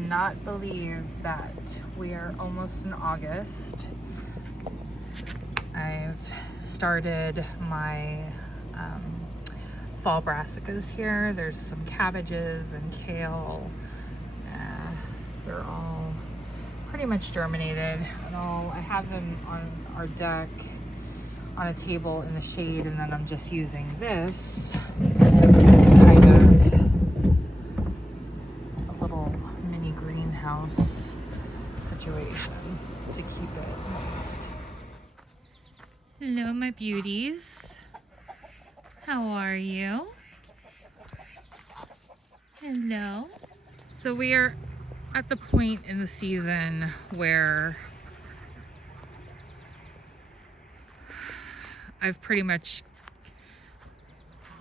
cannot believe that we are almost in August. I've started my fall brassicas here. There's some cabbages and kale. They're all pretty much germinated and all. I have them on our deck on a table in the shade, and then I'm just using this kind of a little mini greenhouse situation to keep it moist. Hello, my beauties. How are you? Hello. So we are at the point in the season where I've pretty much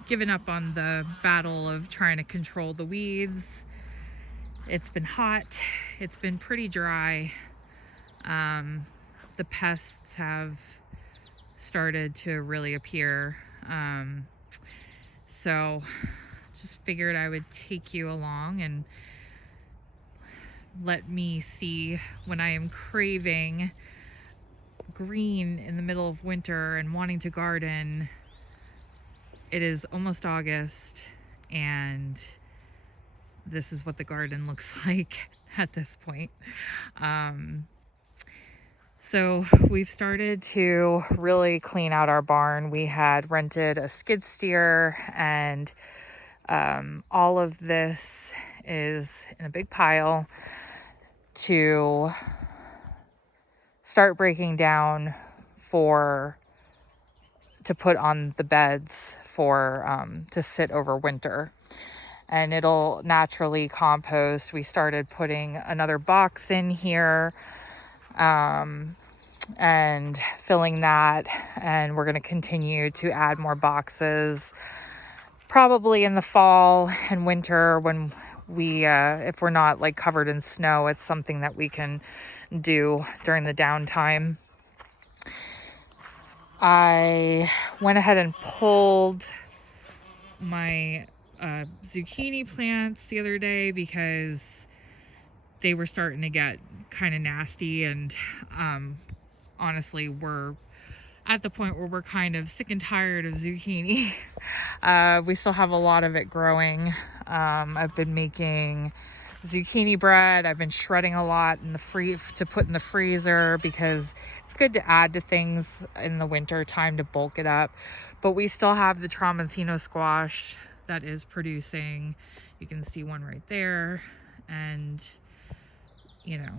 given up on the battle of trying to control the weeds. It's been hot. It's been pretty dry. The pests have started to really appear. So just figured I would take you along and let me see when I am craving green in the middle of winter and wanting to garden. It is almost August, and this is what the garden looks like at this point. So we've started to really clean out our barn. We had rented a skid steer, and all of this is in a big pile to start breaking down to put on the beds for to sit over winter, and it'll naturally compost. We started putting another box in here and filling that, and we're going to continue to add more boxes probably in the fall and winter when we if we're not like covered in snow. It's something that we can do during the downtime. I went ahead and pulled my zucchini plants the other day because they were starting to get kind of nasty, and honestly we're at the point where we're kind of sick and tired of zucchini. We still have a lot of it growing. I've been making zucchini bread. I've been shredding a lot in the to put in the freezer because it's good to add to things in the winter time to bulk it up. But we still have the Tramontino squash that is producing. You can see one right there, and you know,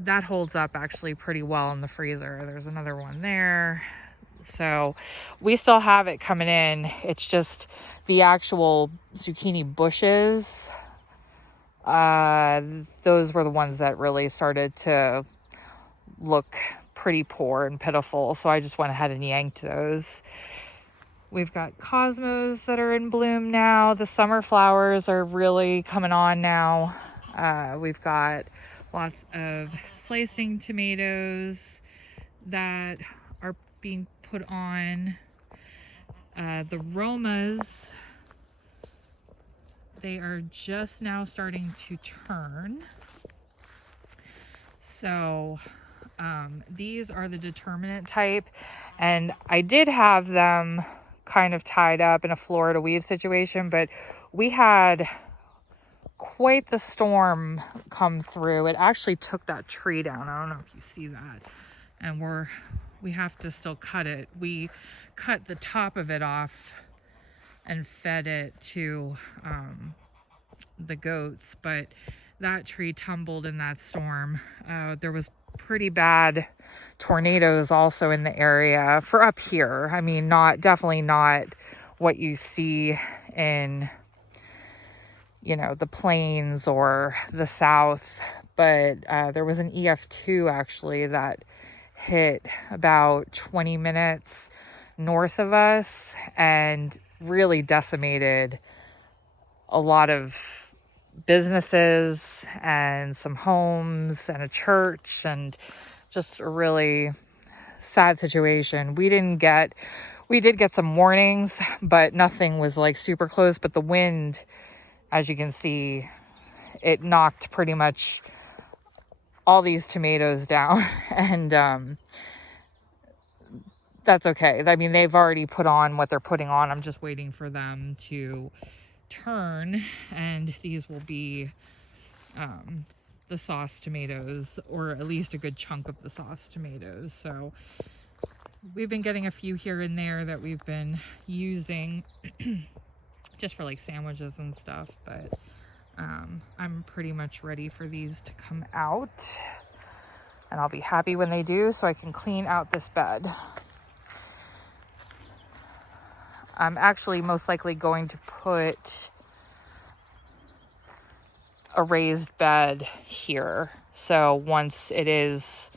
that holds up actually pretty well in the freezer. There's another one there. So we still have it coming in. It's just the actual zucchini bushes. Those were the ones that really started to look pretty poor and pitiful. So I just went ahead and yanked those. We've got cosmos that are in bloom now. The summer flowers are really coming on now. We've got lots of slicing tomatoes that are being put on. The Romas, they are just now starting to turn. So these are the determinate type, and I did have them kind of tied up in a Florida weave situation, but we had quite the storm come through. It actually took that tree down. I don't know if you see that. And we have to still cut it. We cut the top of it off and fed it to the goats, but that tree tumbled in that storm. There was pretty bad tornadoes also in the area for up here. I mean, definitely not what you see in, you know, the plains or the south, but there was an EF2 actually that hit about 20 minutes north of us and really decimated a lot of businesses and some homes and a church, and just a really sad situation. We did get some warnings, but nothing was like super close. But the wind, as you can see, it knocked pretty much all these tomatoes down. And that's okay. I mean, they've already put on what they're putting on. I'm just waiting for them to turn, and these will be the sauce tomatoes, or at least a good chunk of the sauce tomatoes. So we've been getting a few here and there that we've been using just for like sandwiches and stuff, but I'm pretty much ready for these to come out, and I'll be happy when they do so I can clean out this bed. I'm actually most likely going to put a raised bed here. So once it is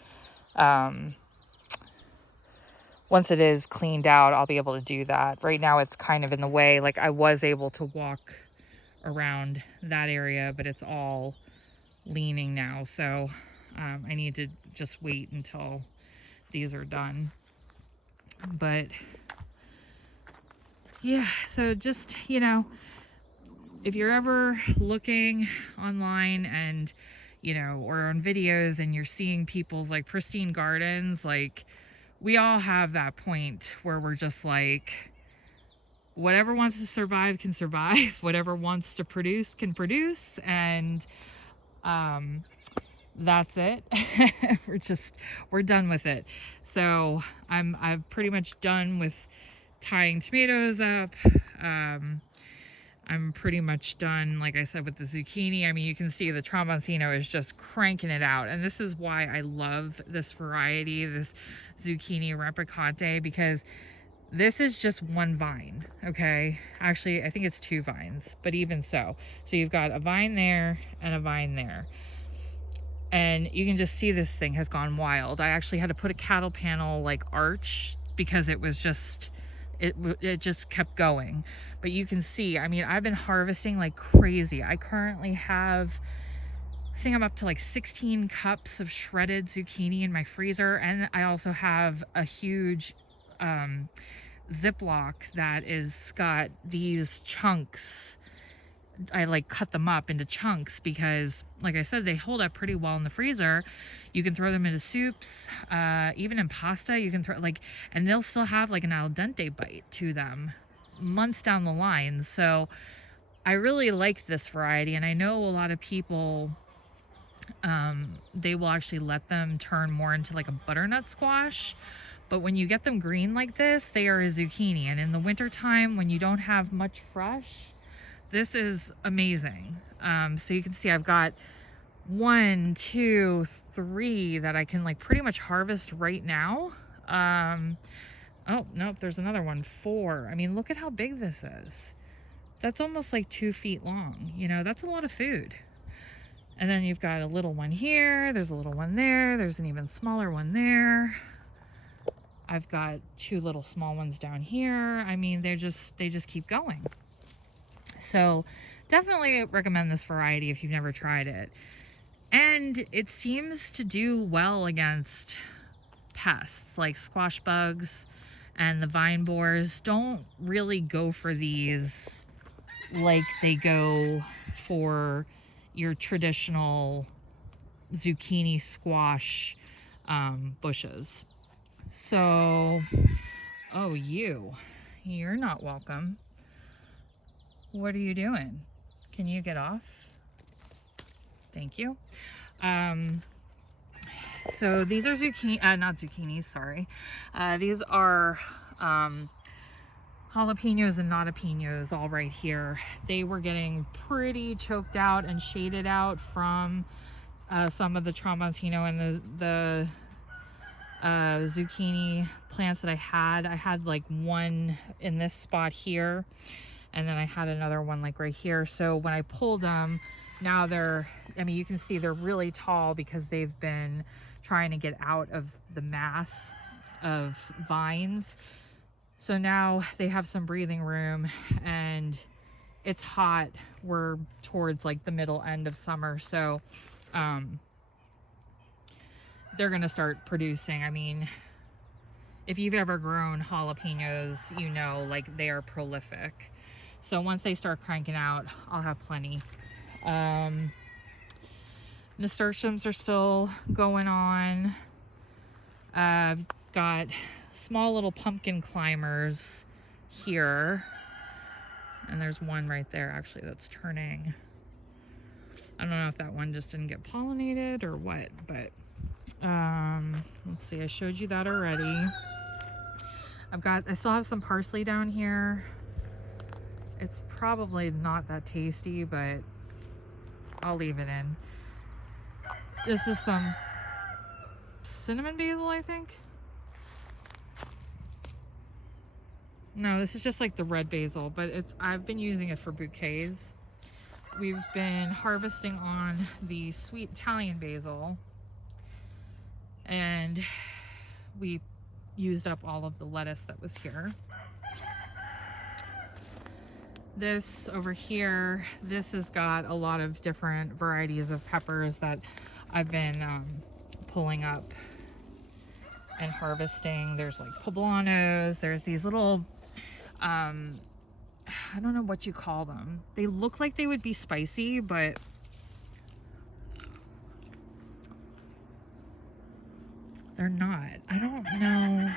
cleaned out, I'll be able to do that. Right now it's kind of in the way. Like, I was able to walk around that area, but it's all leaning now. So I need to just wait until these are done. But yeah, so just, if you're ever looking online and, or on videos, and you're seeing people's like pristine gardens, like, we all have that point where we're just like, whatever wants to survive can survive, whatever wants to produce can produce, and that's it. we're done with it. So I'm pretty much done with tying tomatoes up. I'm pretty much done, like I said, with the zucchini. I mean, you can see the Tramontino is just cranking it out. And this is why I love this variety, this zucchini replicante, because this is just one vine, okay? Actually, I think it's 2 vines, but even so. So you've got a vine there and a vine there. And you can just see this thing has gone wild. I actually had to put a cattle panel like arch because it was just, it just kept going. But you can see, I mean, I've been harvesting like crazy. I currently have, I think I'm up to like 16 cups of shredded zucchini in my freezer. And I also have a huge Ziploc that is got these chunks. I like cut them up into chunks because, like I said, they hold up pretty well in the freezer. You can throw them into soups, even in pasta. You can throw and they'll still have like an al dente bite to them months down the line. So I really like this variety, and I know a lot of people, they will actually let them turn more into like a butternut squash. But when you get them green like this, they are a zucchini. And in the wintertime, when you don't have much fresh, this is amazing. So you can see I've got 1, 2, 3 that I can like pretty much harvest right now. Oh, nope, there's another one, 4. I mean, look at how big this is. That's almost like 2 feet long. That's a lot of food. And then you've got a little one here. There's a little one there. There's an even smaller one there. I've got 2 little small ones down here. I mean, they just keep going. So definitely recommend this variety if you've never tried it. And it seems to do well against pests like squash bugs, and the vine borers don't really go for these like they go for your traditional zucchini squash bushes. So, oh, you're not welcome. What are you doing? Can you get off? Thank you. So these are not zucchinis, sorry. These are jalapenos and notapenos all right here. They were getting pretty choked out and shaded out from some of the Tramontino and the zucchini plants that I had. I had like one in this spot here, and then I had another one like right here. So when I pulled them, now you can see they're really tall because they've been trying to get out of the mass of vines. So now they have some breathing room, and it's hot. We're towards like the middle end of summer. So they're going to start producing. I mean, if you've ever grown jalapenos, like they are prolific. So once they start cranking out, I'll have plenty. Nasturtiums are still going on. I've got small little pumpkin climbers here. And there's one right there actually that's turning. I don't know if that one just didn't get pollinated or what, but let's see, I showed you that already. I still have some parsley down here. It's probably not that tasty, but I'll leave it in. This is some cinnamon basil, I think. No, this is just like the red basil, but I've been using it for bouquets. We've been harvesting on the sweet Italian basil, and we used up all of the lettuce that was here. This over here, this has got a lot of different varieties of peppers that I've been pulling up and harvesting. There's like poblanos, there's these little, I don't know what you call them. They look like they would be spicy, but they're not. I don't know.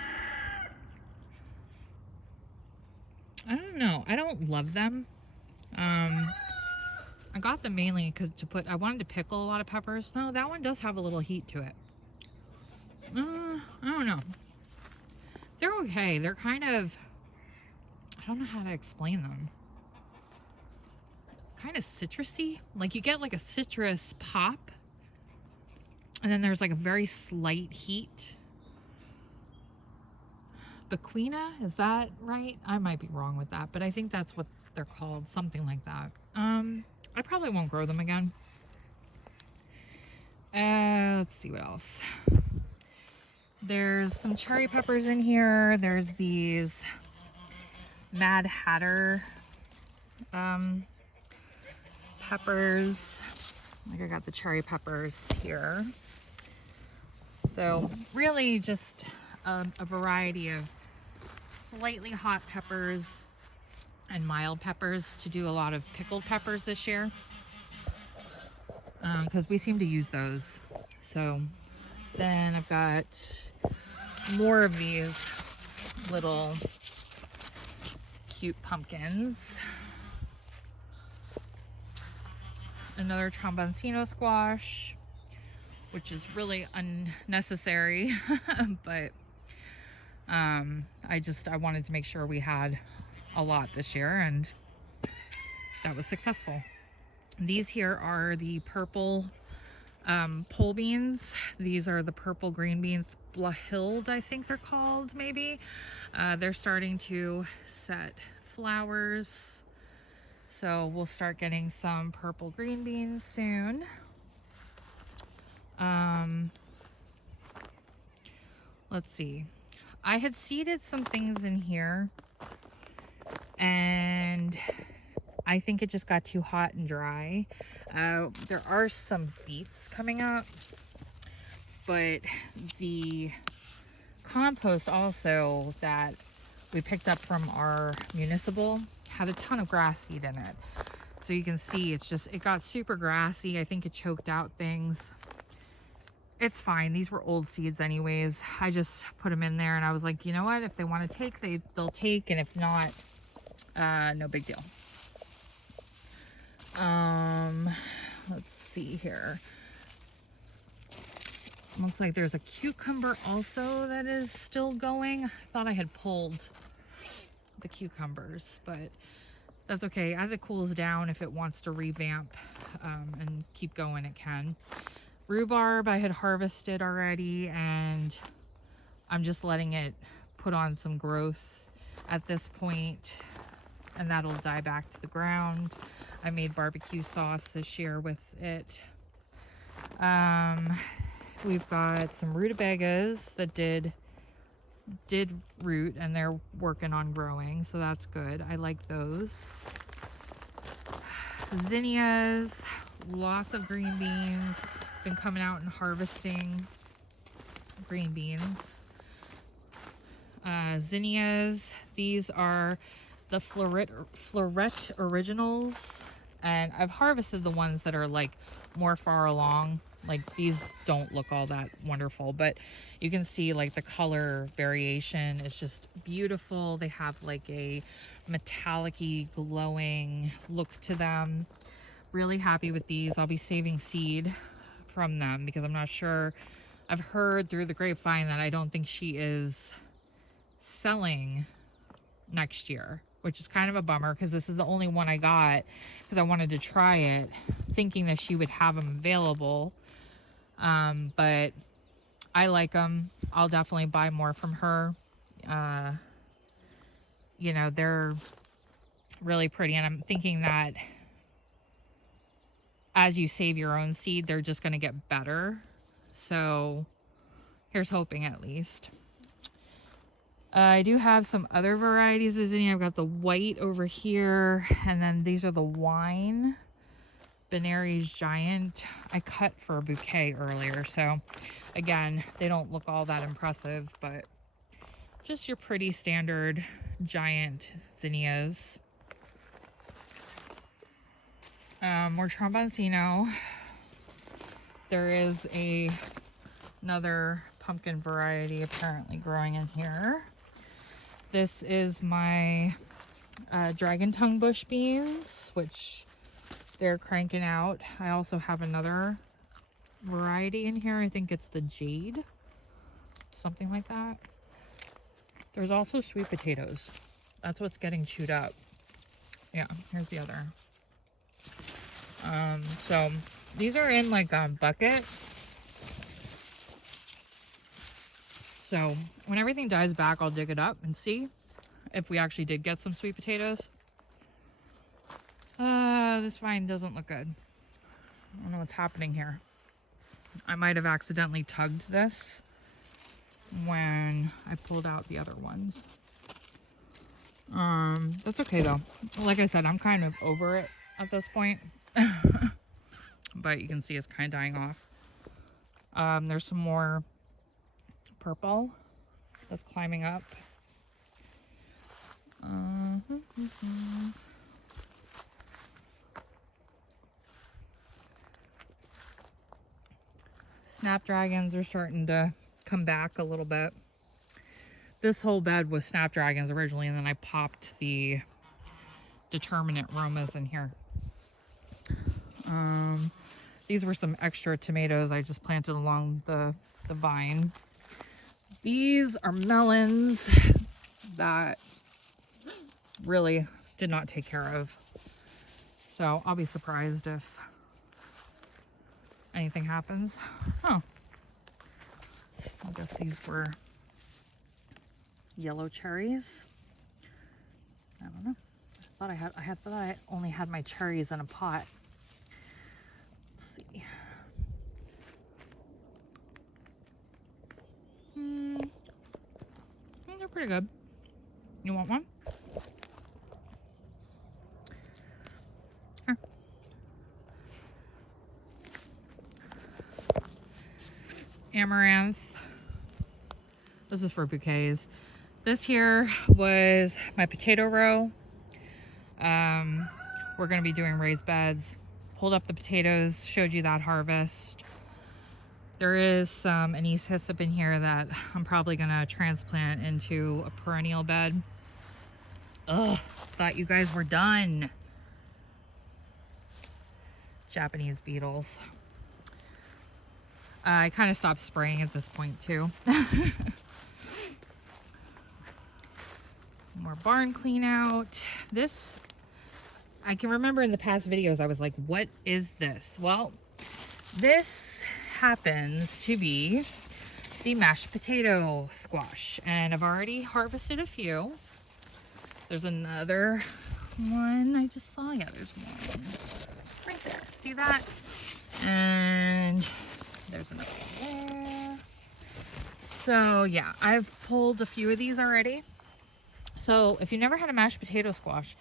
I don't love them. I got them mainly because I wanted to pickle a lot of peppers. No, that one does have a little heat to it. I don't know. They're okay. They're kind of, I don't know how to explain them. Kind of citrusy. Like you get like a citrus pop, and then there's like a very slight heat. Bequina, is that right? I might be wrong with that, but I think that's what they're called, something like that. I probably won't grow them again. Let's see what else. There's some cherry peppers in here. There's these Mad Hatter peppers. Like I got the cherry peppers here. So really just a variety of slightly hot peppers and mild peppers to do a lot of pickled peppers this year, because we seem to use those. So then I've got more of these little cute pumpkins. Another tromboncino squash, which is really unnecessary, but I wanted to make sure we had a lot this year, and that was successful. These here are the purple pole beans. These are the purple green beans, Blahild, I think they're called, maybe. They're starting to set flowers, so we'll start getting some purple green beans soon. Let's see. I had seeded some things in here, and I think it just got too hot and dry. There are some beets coming up, but the compost also that we picked up from our municipal had a ton of grass seed in it. So you can see it got super grassy. I think it choked out things. It's fine. These were old seeds anyways. I just put them in there, and I was like, you know what? If they want to take, they'll take, and if not, no big deal. Let's see here. Looks like there's a cucumber also that is still going. I thought I had pulled the cucumbers, but that's okay. As it cools down, if it wants to revamp and keep going, it can. Rhubarb I had harvested already, and I'm just letting it put on some growth at this point, and that'll die back to the ground. I made barbecue sauce this year with it. We've got some rutabagas that did root, and they're working on growing, so that's good. I like those. Zinnias, lots of green beans. Been coming out and harvesting green beans. Zinnias, these are the Floret Originals, and I've harvested the ones that are like more far along. Like these don't look all that wonderful, but you can see like the color variation is just beautiful. They have like a metallic-y glowing look to them. Really happy with these. I'll be saving seed from them because I'm not sure. I've heard through the grapevine that I don't think she is selling next year, which is kind of a bummer because this is the only one I got because I wanted to try it thinking that she would have them available. But I like them. I'll definitely buy more from her. You know, they're really pretty, and I'm thinking that as you save your own seed, they're just going to get better. So here's hoping, at least. I do have some other varieties of zinnia. I've got the white over here, and then these are the wine. Benary's Giant. I cut for a bouquet earlier, so again, they don't look all that impressive, but just your pretty standard giant zinnias. More Tromboncino. There is another pumpkin variety apparently growing in here. This is my dragon tongue bush beans, which they're cranking out. I also have another variety in here. I think it's the jade, something like that. There's also sweet potatoes. That's what's getting chewed up. Yeah, here's the other. So these are in like a bucket. So when everything dies back, I'll dig it up and see if we actually did get some sweet potatoes. This vine doesn't look good. I don't know what's happening here. I might have accidentally tugged this when I pulled out the other ones. That's okay though. Like I said, I'm kind of over it at this point. But you can see it's kind of dying off. There's some more purple that's climbing up. Snapdragons are starting to come back a little bit. This whole bed was snapdragons originally, and then I popped the determinate Romas in here. These were some extra tomatoes I just planted along the vine. These are melons that really did not take care of. So I'll be surprised if anything happens. Oh, I guess these were yellow cherries. I don't know. I thought I only had my cherries in a pot. Let's see. They're pretty good. You want one? Here. Amaranth. This is for bouquets. This here was my potato row. We're going to be doing raised beds. Pulled up the potatoes, showed you that harvest. There is some anise hyssop in here that I'm probably going to transplant into a perennial bed. Ugh, thought you guys were done. Japanese beetles. I kind of stopped spraying at this point too. More barn clean out. This, I can remember in the past videos I was like, what is this? Well, this happens to be the mashed potato squash, and I've already harvested a few. There's another one I just saw. Yeah, there's one right there. See that? And there's another one there. So yeah, I've pulled a few of these already. So if you've never had a mashed potato squash,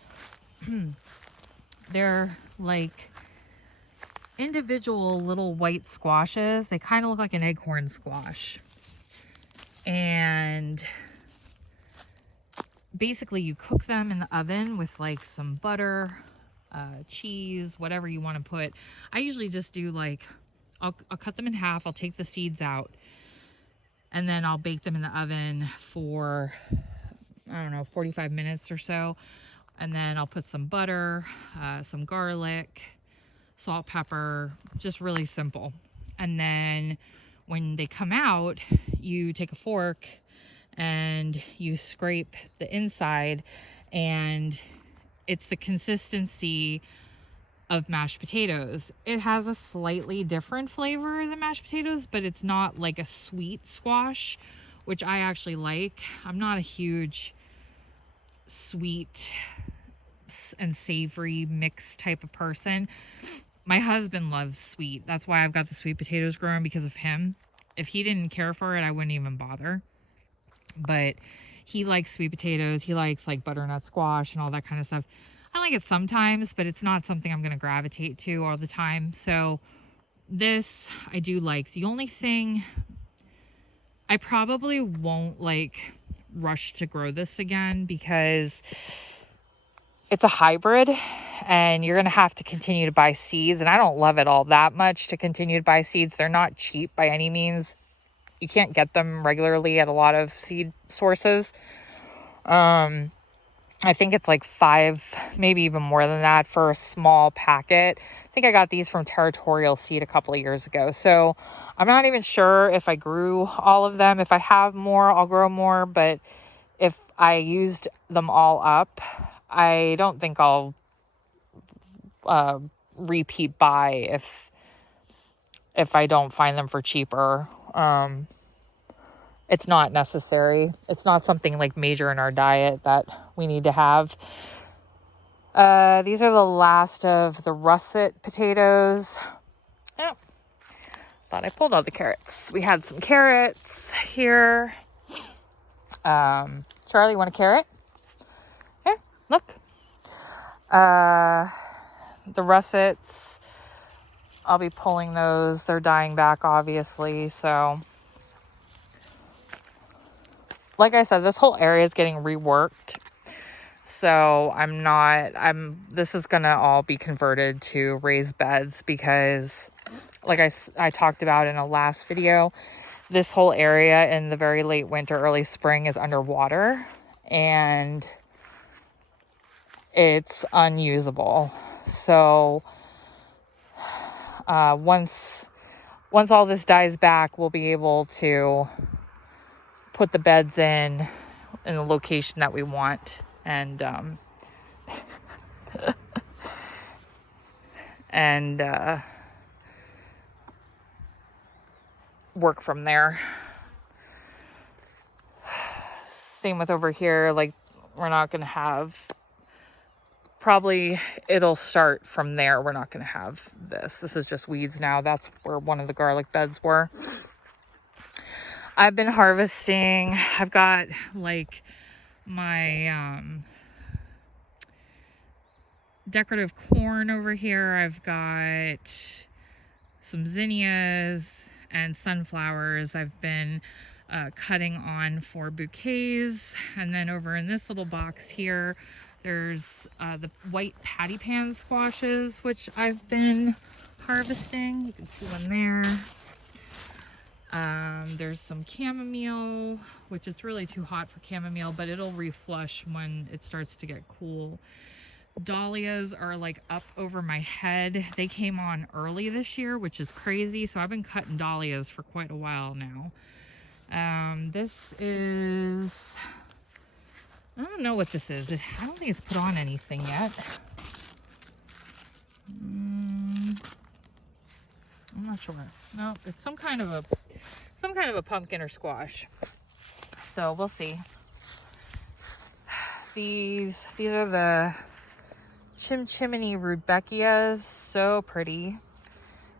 they're like individual little white squashes. They kind of look like an acorn squash. And basically you cook them in the oven with like some butter, cheese, whatever you want to put. I usually just do like, I'll cut them in half. I'll take the seeds out, and then I'll bake them in the oven for, I don't know, 45 minutes or so. And then I'll put some butter, some garlic, salt, pepper, just really simple. And then when they come out, you take a fork and you scrape the inside, and it's the consistency of mashed potatoes. It has a slightly different flavor than mashed potatoes, but it's not like a sweet squash, which I actually like. I'm not a huge sweet and savory mix type of person. My husband loves sweet. That's why I've got the sweet potatoes growing, because of him. If he didn't care for it, I wouldn't even bother. But he likes sweet potatoes. He likes like butternut squash and all that kind of stuff. I like it sometimes, but it's not something I'm going to gravitate to all the time. So this I do like. The only thing, I probably won't like rush to grow this again, because it's a hybrid and you're going to have to continue to buy seeds. And I don't love it all that much to continue to buy seeds. They're not cheap by any means. You can't get them regularly at a lot of seed sources. I think it's like $5, maybe even more than that for a small packet. I think I got these from Territorial Seed a couple of years ago. So I'm not even sure if I grew all of them. If I have more, I'll grow more. But if I used them all up, I don't think I'll repeat buy if I don't find them for cheaper. It's not necessary. It's not something like major in our diet that we need to have. These are the last of the russet potatoes. Oh, thought I pulled all the carrots. We had some carrots here. Charlie, want a carrot? Here, look. The russets, I'll be pulling those. They're dying back, obviously. So, like I said, this whole area is getting reworked. So this is going to all be converted to raised beds, because like I talked about in a last video, this whole area in the very late winter, early spring is underwater and it's unusable. So once all this dies back, we'll be able to put the beds in the location that we want, and work from there. Same with over here. Like, we're not going to have, probably it'll start from there. We're not going to have this. This is just weeds now. That's where one of the garlic beds were. I've been harvesting. I've got like my decorative corn over here. I've got some zinnias and sunflowers I've been cutting on for bouquets. And then over in this little box here, there's the white patty pan squashes, which I've been harvesting. You can see one there. There's some chamomile, which is really too hot for chamomile, but it'll reflush when it starts to get cool. Dahlias are like up over my head. They came on early this year, which is crazy. So I've been cutting dahlias for quite a while now. This is, I don't know what this is. I don't think it's put on anything yet. I'm not sure. No, it's some kind of a pumpkin or squash. So we'll see. These are the chimney rudbeckias. So pretty.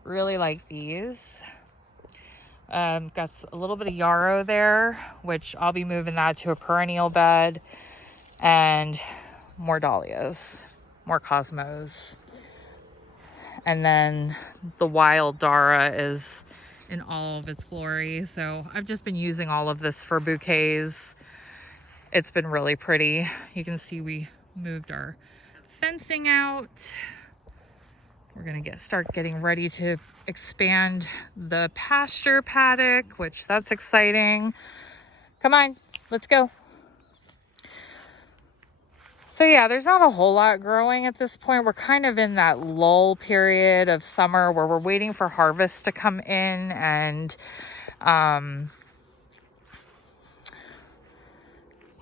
Really like these. Got a little bit of yarrow there, which I'll be moving that to a perennial bed, and more dahlias, more cosmos. And then the wild Dara is in all of its glory. So I've just been using all of this for bouquets. It's been really pretty. You can see we moved our fencing out. We're gonna start getting ready to expand the pasture paddock, which that's exciting. Come on, let's go. So yeah, there's not a whole lot growing at this point. We're kind of in that lull period of summer where we're waiting for harvest to come in, and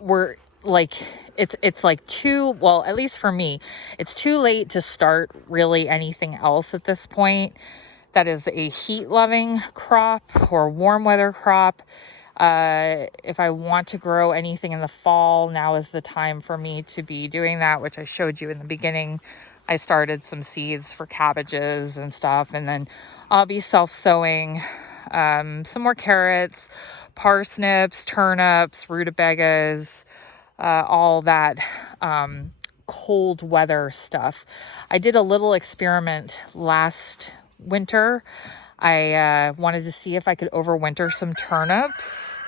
we're like, it's like well, at least for me, it's too late to start really anything else at this point that is a heat loving crop or warm weather crop. If I want to grow anything in the fall, now is the time for me to be doing that, which I showed you in the beginning. I started some seeds for cabbages and stuff, and then I'll be self-sowing some more carrots, parsnips, turnips, rutabagas, all that cold weather stuff. I did a little experiment last winter. I wanted to see if I could overwinter some turnips,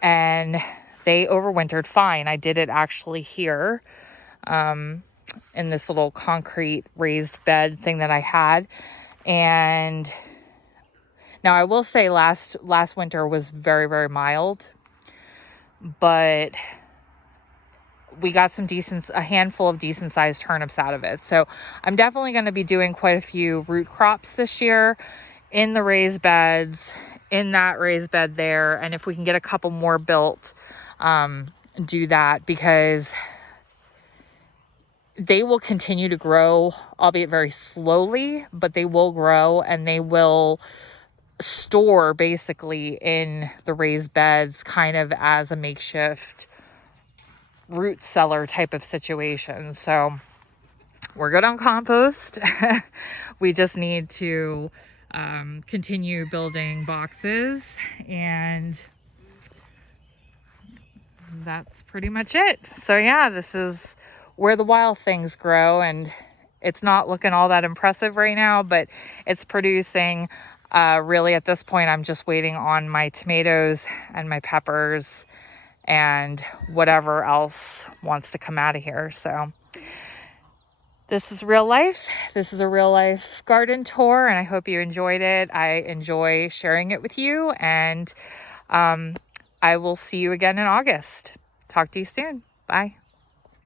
and they overwintered fine. I did it actually here in this little concrete raised bed thing that I had. And now I will say last winter was very, very mild, but we got a handful of decent sized turnips out of it. So I'm definitely going to be doing quite a few root crops this year in the raised beds, in that raised bed there. And if we can get a couple more built, do that, because they will continue to grow, albeit very slowly, but they will grow, and they will store basically in the raised beds kind of as a makeshift root cellar type of situation. So we're good on compost. We just need to continue building boxes, and that's pretty much it. So yeah, this is where the wild things grow, and it's not looking all that impressive right now, but it's producing. Really at this point, I'm just waiting on my tomatoes and my peppers and whatever else wants to come out of here. So this is real life. This is a real life garden tour, and I hope you enjoyed it. I enjoy sharing it with you, and I will see you again in August. Talk to you soon. Bye.